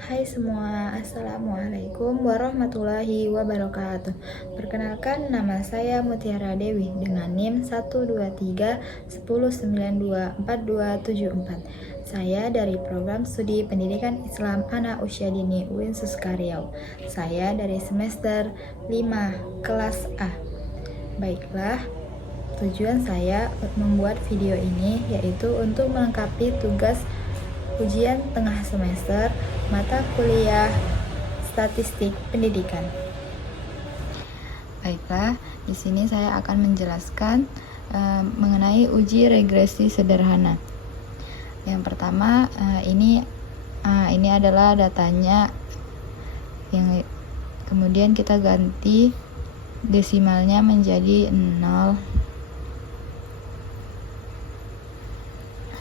Hai semua, Assalamualaikum warahmatullahi wabarakatuh. Perkenalkan, nama saya Mutiara Dewi dengan NIM 123-1092-4274. Saya dari program studi pendidikan Islam Anak Usia Dini UIN Suska Riau. Saya dari semester 5 kelas A. Baiklah, tujuan saya membuat video ini yaitu untuk melengkapi tugas ujian tengah semester mata kuliah Statistik Pendidikan. Baiklah, di sini saya akan menjelaskan mengenai uji regresi sederhana. Yang pertama, ini adalah datanya, yang kemudian kita ganti desimalnya menjadi 0.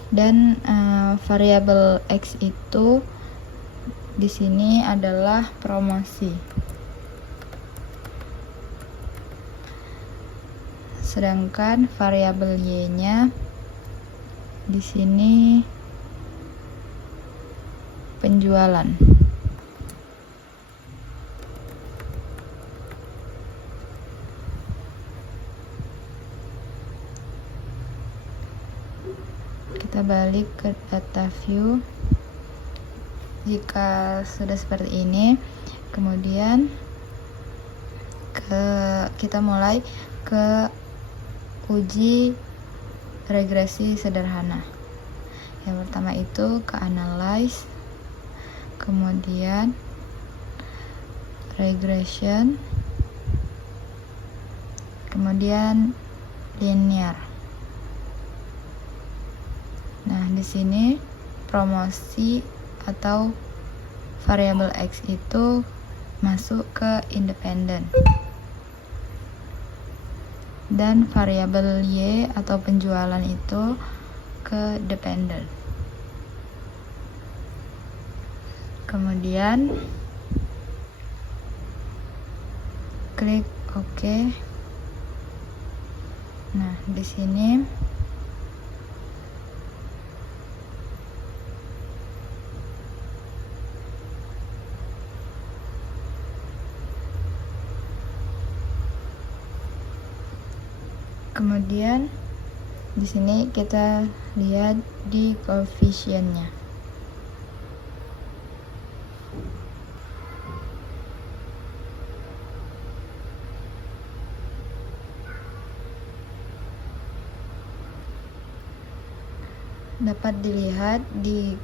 Dan variabel X itu di sini adalah promosi. Sedangkan variabel Y-nya di sini penjualan. Kita balik ke data view. Jika sudah seperti ini, kemudian kita mulai ke uji regresi sederhana. Yang pertama itu ke analyze, kemudian regression, kemudian linear. Nah, di sini promosi atau variabel X itu masuk ke independen, dan variabel Y atau penjualan itu ke dependen. Kemudian klik OK. Nah, di sini kemudian di sini kita lihat di koefisiennya. Dapat dilihat di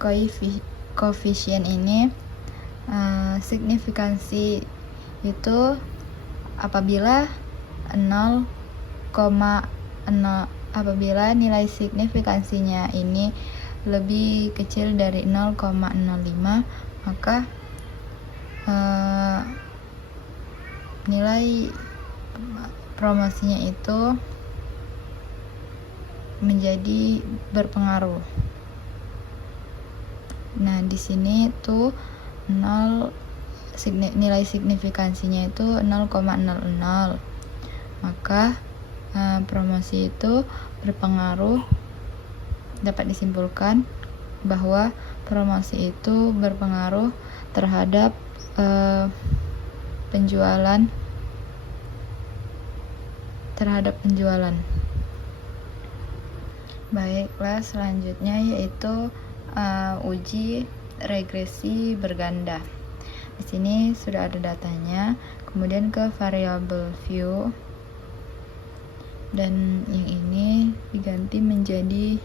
koefisien ini, signifikansi itu apabila apabila nilai signifikansinya ini lebih kecil dari 0,05, maka nilai promosinya itu menjadi berpengaruh. Nah, di sini tuh nilai signifikansinya itu 0,00, maka promosi itu berpengaruh. Dapat disimpulkan bahwa promosi itu berpengaruh terhadap penjualan. Baiklah, selanjutnya yaitu uji regresi berganda. Di sini sudah ada datanya, kemudian ke variabel view, dan yang ini diganti menjadi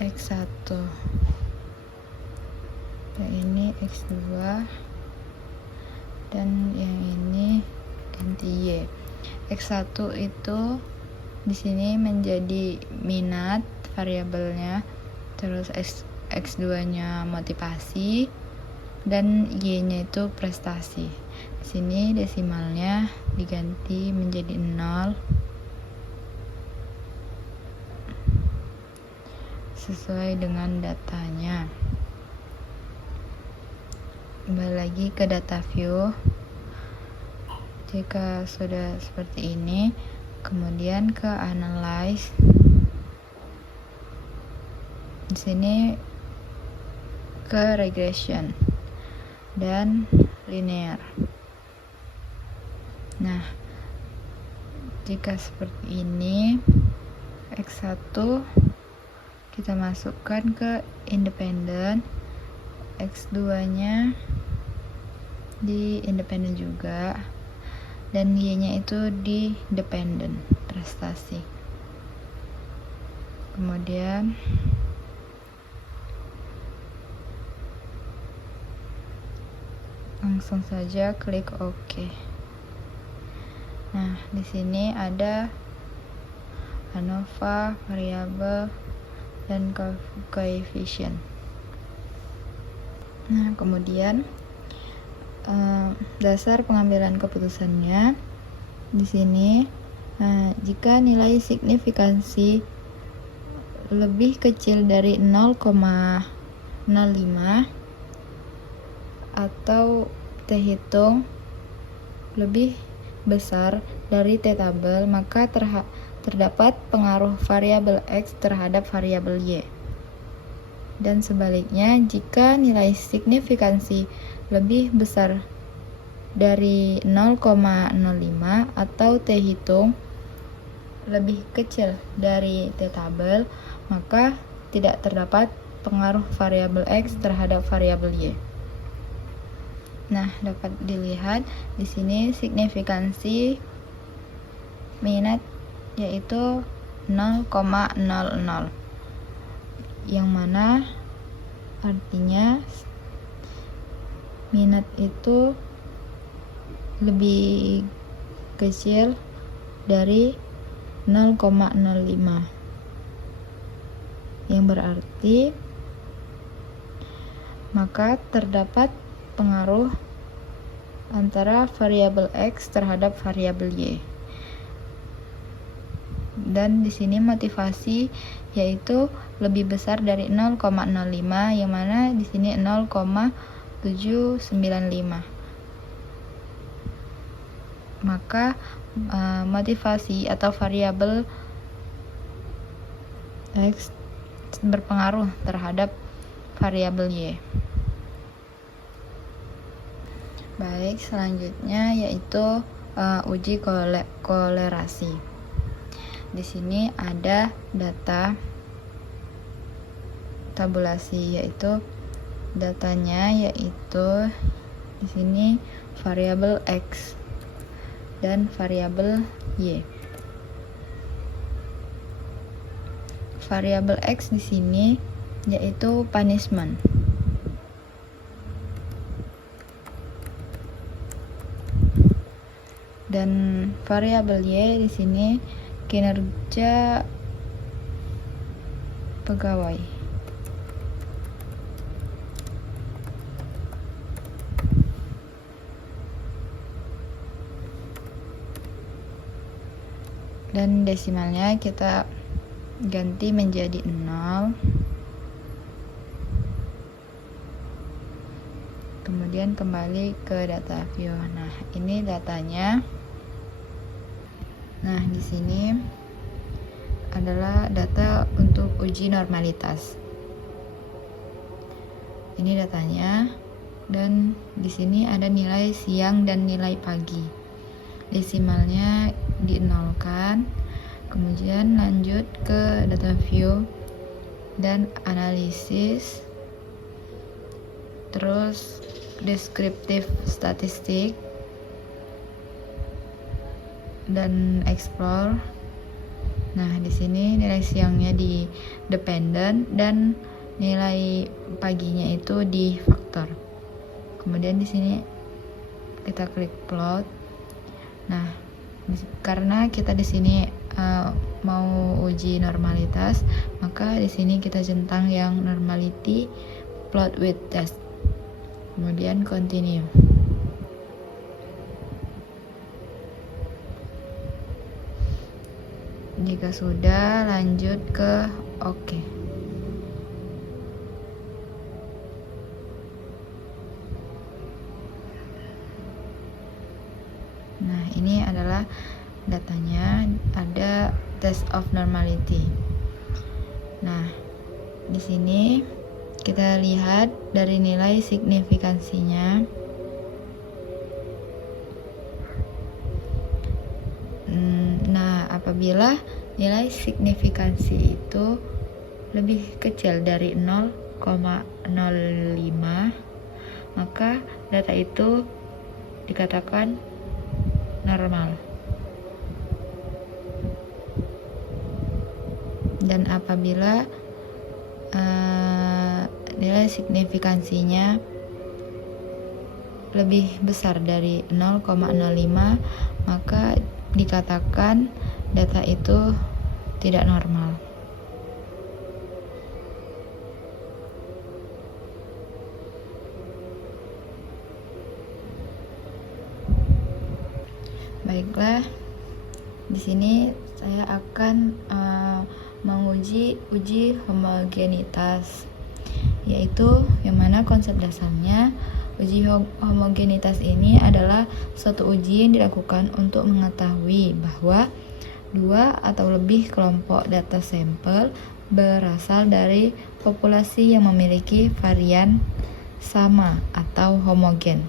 X1, yang ini X2, dan yang ini ganti Y. X1 itu di sini menjadi minat variabelnya, terus X2-nya motivasi, dan Y-nya itu prestasi. Di sini desimalnya diganti menjadi 0 sesuai dengan datanya. Kembali lagi ke data view. Jika sudah seperti ini, kemudian ke analyze. Di sini ke regression. dan linear. Nah, jika seperti ini, X1 kita masukkan ke independen, X2 nya di independen juga, dan Y nya itu di dependen prestasi. Kemudian langsung saja klik OK. Nah, di sini ada ANOVA, variabel, dan coefficient. Nah, kemudian dasar pengambilan keputusannya di sini. Jika nilai signifikansi lebih kecil dari 0,05 atau T hitung lebih besar dari T tabel, maka terdapat pengaruh variabel X terhadap variabel Y. Dan sebaliknya, jika nilai signifikansi lebih besar dari 0,05 atau T hitung lebih kecil dari T tabel, maka tidak terdapat pengaruh variabel X terhadap variabel Y. Nah, dapat dilihat di sini signifikansi minat yaitu 0,00, yang mana artinya minat itu lebih kecil dari 0,05, yang berarti maka terdapat pengaruh antara variabel X terhadap variabel Y. Dan di sini motivasi yaitu lebih besar dari 0,05, yang mana di sini 0,795. Maka motivasi atau variabel X berpengaruh terhadap variabel Y. Baik, selanjutnya yaitu uji kolerasi. Di sini ada data tabulasi, yaitu datanya yaitu di sini variabel X dan variabel Y. Variabel X di sini yaitu punishment. Dan variabel Y di sini kinerja pegawai. Dan desimalnya kita ganti menjadi 0. Kemudian kembali ke data view. Nah, ini datanya. Nah, di sini adalah data untuk uji normalitas. Ini datanya, dan di sini ada nilai siang dan nilai pagi. Desimalnya di-nolkan. Kemudian lanjut ke data view dan analisis. Terus deskriptif statistik dan explore. Nah, di sini nilai siangnya di dependent dan nilai paginya itu di faktor. Kemudian di sini kita klik plot. Nah, karena kita di sini mau uji normalitas, maka di sini kita centang yang normality plot with test. Kemudian continue. Jika sudah, lanjut ke OK. Nah, ini adalah datanya, ada test of normality. Nah, di sini Kita lihat dari nilai signifikansinya. Nah, apabila nilai signifikansi itu lebih kecil dari 0,05, maka data itu dikatakan normal. Dan apabila nilai signifikansinya lebih besar dari 0,05, maka dikatakan data itu tidak normal. Baiklah, di sini saya akan menguji homogenitas, yaitu yang mana konsep dasarnya uji homogenitas ini adalah suatu uji yang dilakukan untuk mengetahui bahwa dua atau lebih kelompok data sampel berasal dari populasi yang memiliki varian sama atau homogen.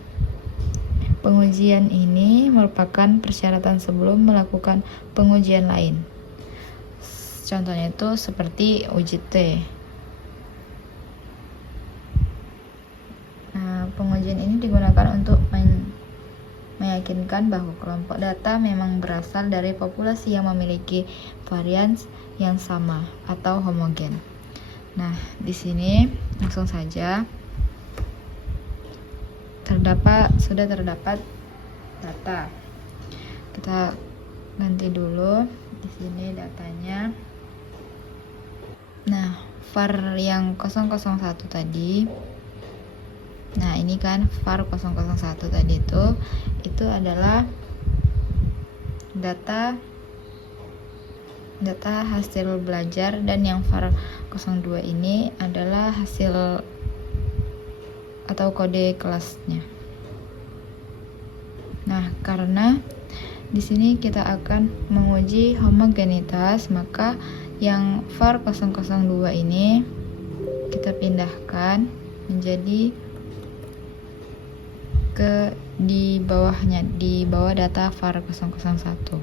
Pengujian ini merupakan persyaratan sebelum melakukan pengujian lain. Contohnya itu seperti uji T. Pengujian ini digunakan untuk meyakinkan bahwa kelompok data memang berasal dari populasi yang memiliki varian yang sama atau homogen. Nah, di sini langsung saja sudah terdapat data. Kita ganti dulu di sini datanya. Nah, var yang 001 tadi. Nah, ini kan var 001 tadi itu adalah data hasil belajar, dan yang var 02 ini adalah hasil atau kode kelasnya. Nah, karena di sini kita akan menguji homogenitas, maka yang var 002 ini kita pindahkan menjadi di bawahnya, di bawah data var 001.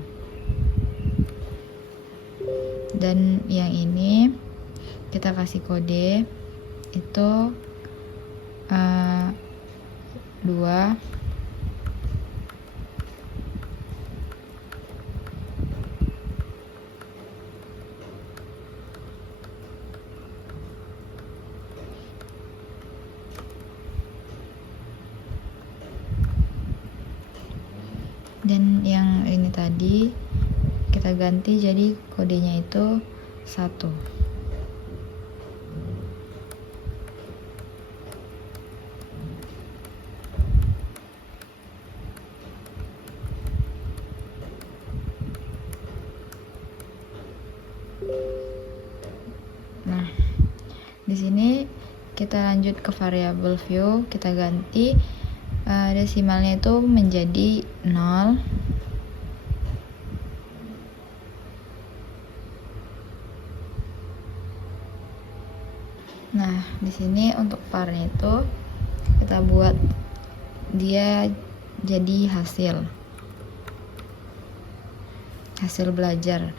Dan yang ini kita kasih kode itu 2. Dan yang ini tadi kita ganti jadi kodenya itu 1. Nah, di sini kita lanjut ke variabel view, kita ganti desimalnya itu menjadi 0. Nah, di sini untuk var-nya itu kita buat dia jadi hasil belajar.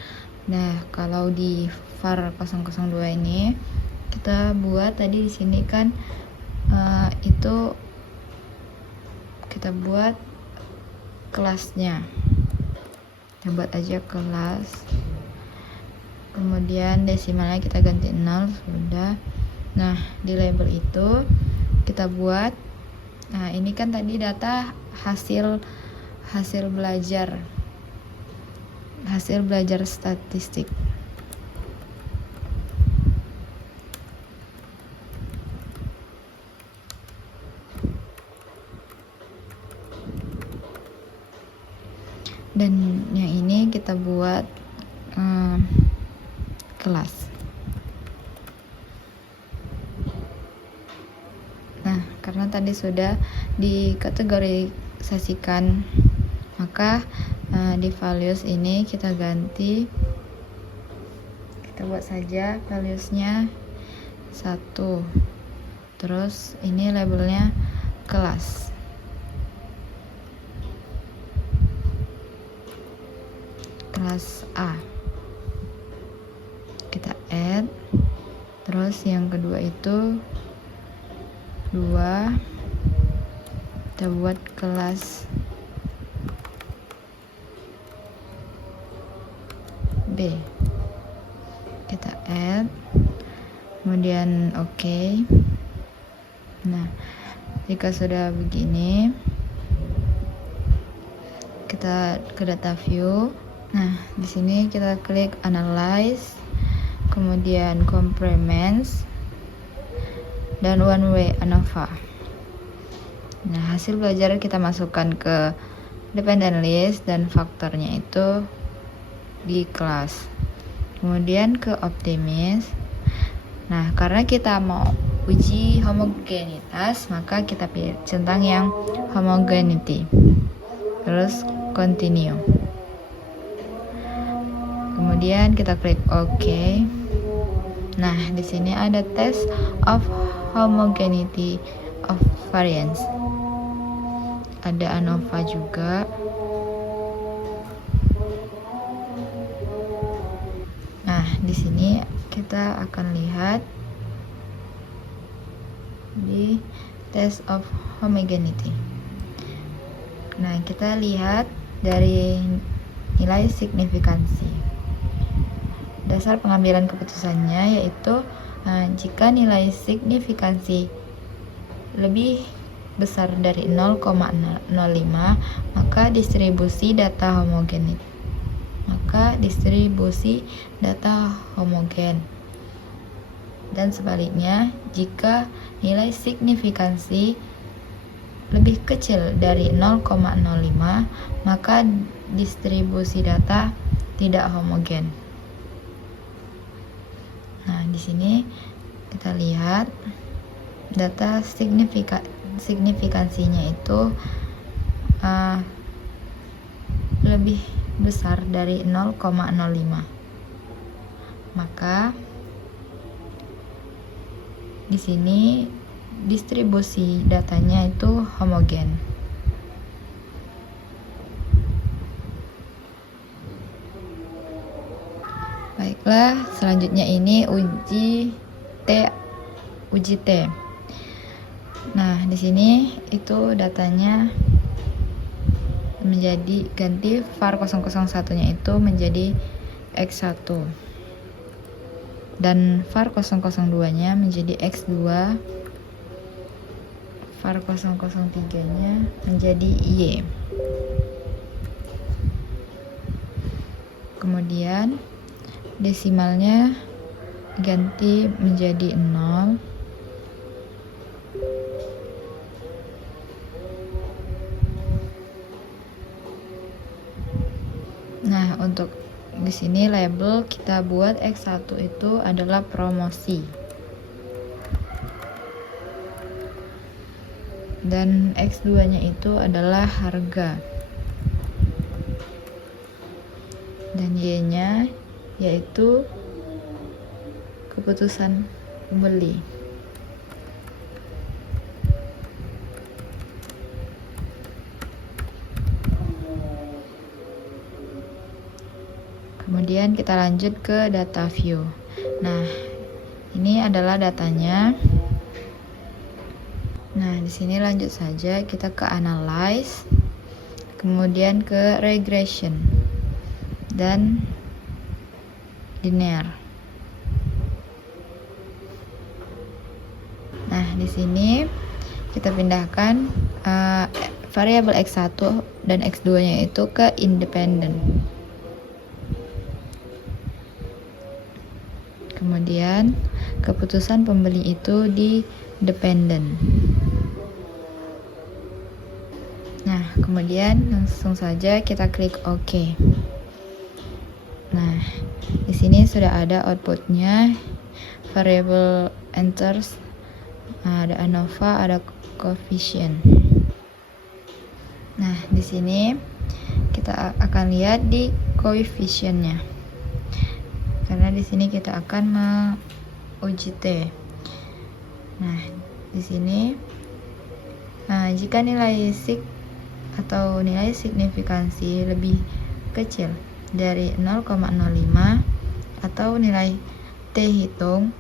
Nah, kalau di var 002 ini kita buat tadi di sini kan itu kita buat kelasnya. Kita buat aja kelas. Kemudian desimalnya kita ganti 0, sudah. Nah, di label itu kita buat, nah ini kan tadi data hasil belajar statistik. Dan yang ini kita buat kelas. Nah, karena tadi sudah dikategorisasikan, maka di values ini kita ganti, kita buat saja valuesnya 1. Terus ini labelnya kelas. Kelas A. Kita add. Terus yang kedua itu 2. Kita buat kelas B. Kita add. Kemudian oke. Nah, jika sudah begini, kita ke data view. Nah, di sini kita klik analyze, kemudian complements, dan one way ANOVA. Nah, hasil belajar kita masukkan ke dependent list dan faktornya itu di kelas. Kemudian ke optimis. Nah, karena kita mau uji homogenitas, maka kita pilih centang yang homogeneity. Terus continue. Kemudian kita klik OK. Nah, di sini ada test of homogeneity of variance. Ada ANOVA juga. Nah, di sini kita akan lihat di test of homogeneity. Nah, kita lihat dari nilai signifikansi. Dasar pengambilan keputusannya yaitu jika nilai signifikansi lebih besar dari 0,05, maka distribusi data homogen. Dan sebaliknya, jika nilai signifikansi lebih kecil dari 0,05, maka distribusi data tidak homogen. Nah, di sini kita lihat data signifikansinya itu lebih besar dari 0,05. Maka di sini distribusi datanya itu homogen. Baiklah, selanjutnya ini uji T. Nah, di sini itu datanya menjadi ganti var 001-nya itu menjadi X1 dan var 002-nya menjadi X2, var 003-nya menjadi Y. Kemudian desimalnya ganti menjadi 0. Nah, untuk di sini label kita buat X1 itu adalah promosi. Dan X2-nya itu adalah harga. Dan Y-nya yaitu keputusan pembeli. Kemudian kita lanjut ke data view. Nah, ini adalah datanya. Nah, di sini lanjut saja kita ke analyze, kemudian ke regression dan linear. Nah, di sini kita pindahkan variabel X1 dan X2-nya itu ke independent. Kemudian keputusan pembeli itu di dependent. Nah, kemudian langsung saja kita klik OK. Nah, di sini sudah ada outputnya, variable enters, ada ANOVA, ada coefficient. Nah, di sini kita akan lihat di coefficientnya. Karena di sini kita akan menguji T. Nah, Di sini, jika nilai nilai signifikansi lebih kecil dari 0,05 atau nilai T hitung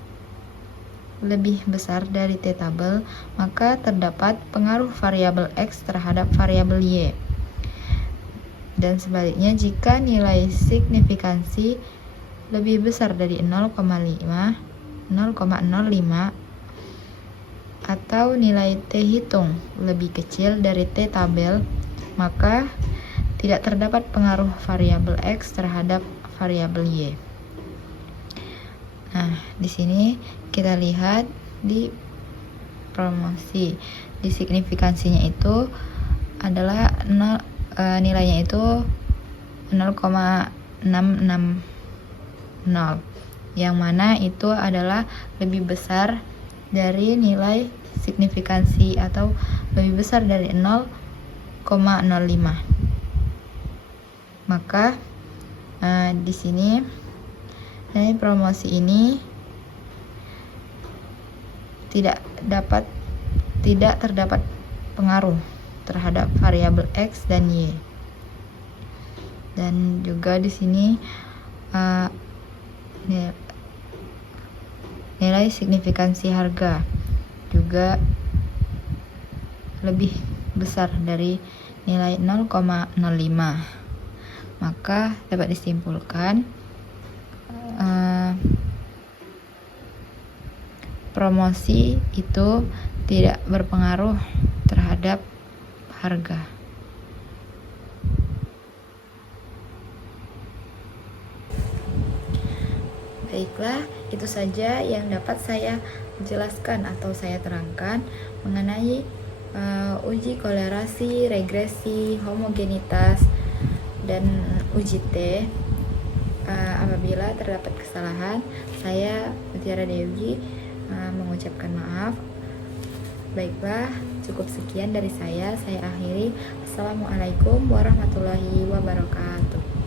lebih besar dari T tabel, maka terdapat pengaruh variabel X terhadap variabel Y. Dan sebaliknya, jika nilai signifikansi lebih besar dari 0,05 atau nilai T hitung lebih kecil dari T tabel, maka tidak terdapat pengaruh variabel X terhadap variabel Y. Nah, di sini kita lihat di promosi, di signifikansinya itu adalah nilainya itu 0,660, yang mana itu adalah lebih besar dari nilai signifikansi atau lebih besar dari 0,05. Maka di sini nilai promosi ini tidak terdapat pengaruh terhadap variabel X dan Y. Dan juga di sini nilai signifikansi harga juga lebih besar dari nilai 0,05. Maka dapat disimpulkan promosi itu tidak berpengaruh terhadap harga. Baiklah, itu saja yang dapat saya jelaskan atau saya terangkan mengenai uji kolerasi, regresi, homogenitas, dan uji T. Apabila terdapat kesalahan, saya Mutiara Dewi mengucapkan maaf. Baiklah, cukup sekian dari saya akhiri. Assalamualaikum warahmatullahi wabarakatuh.